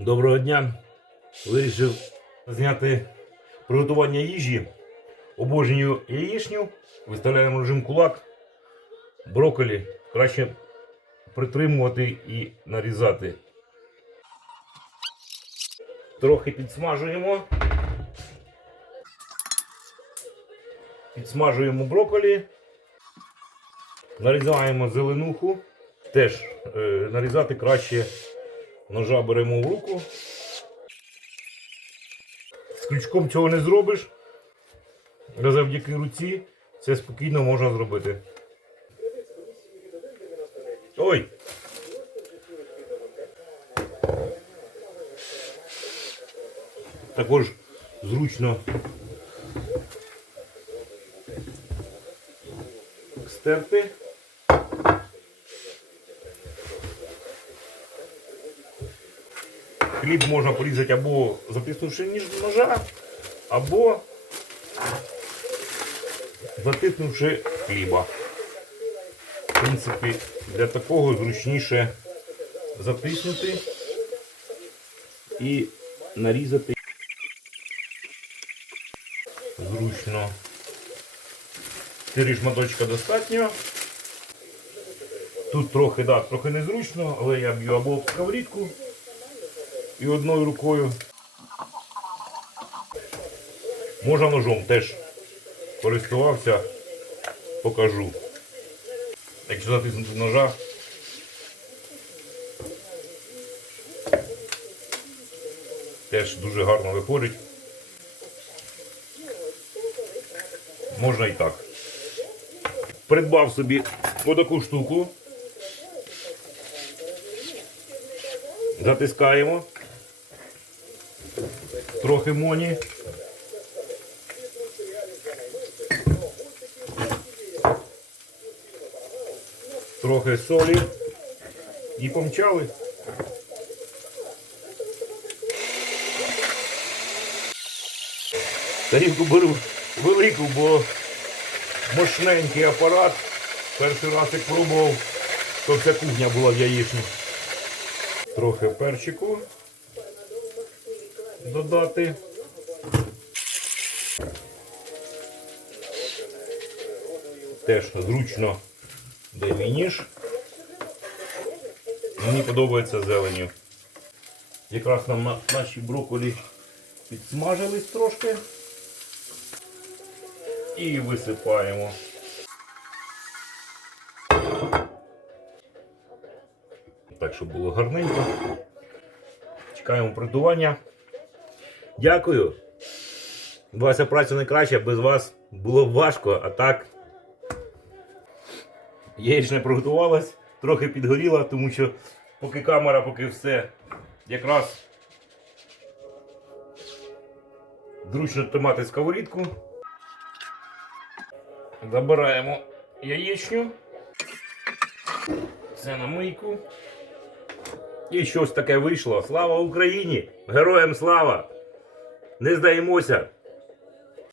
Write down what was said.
Доброго дня. Вирішив зняти приготування їжі. Обожнюю яєчню. Виставляємо режим кулак. Брокколі краще притримувати і нарізати. Трохи підсмажуємо. Підсмажуємо брокколі. Нарізаємо зеленуху. Теж е, нарізати краще ножа беремо в руку. З крючком цього не зробиш. Але завдяки руці це спокійно можна зробити. Ой! Також зручно стерти. Хліб можна порізати або затиснувши ніж ножа, або затиснувши хліба. В принципі, для такого зручніше затиснути і нарізати зручно. Чотири шматочка достатньо. Тут трохи, да, трохи незручно, але я б'ю або об сковорідку і одною рукою. Можна ножом теж користувався, покажу. Якщо затиснути ножа, теж дуже гарно виходить. Можна і так. Придбав собі отаку штуку. Затискаємо. Трохи моні. Трохи солі. І помчали. Тарілку беру велику, бо мощненький апарат. Перший раз як пробував, то вся кухня була в яєчні. Трохи перчику додати. Теж зручно мій ніж. Мені подобається зеленю. Якраз нам на- наші брокколі підсмажились трошки. І висипаємо. Так, щоб було гарненько. Чекаємо придування. Дякую. Ваша праця найкраща, без вас було б важко, а так. Яєчня приготувалась, трохи підгоріла, тому що поки камера, поки все якраз зручно тримати сковорідку. Забираємо яєчню. Це на мийку. І щось таке вийшло. Слава Україні! Героям слава! Не здаємося!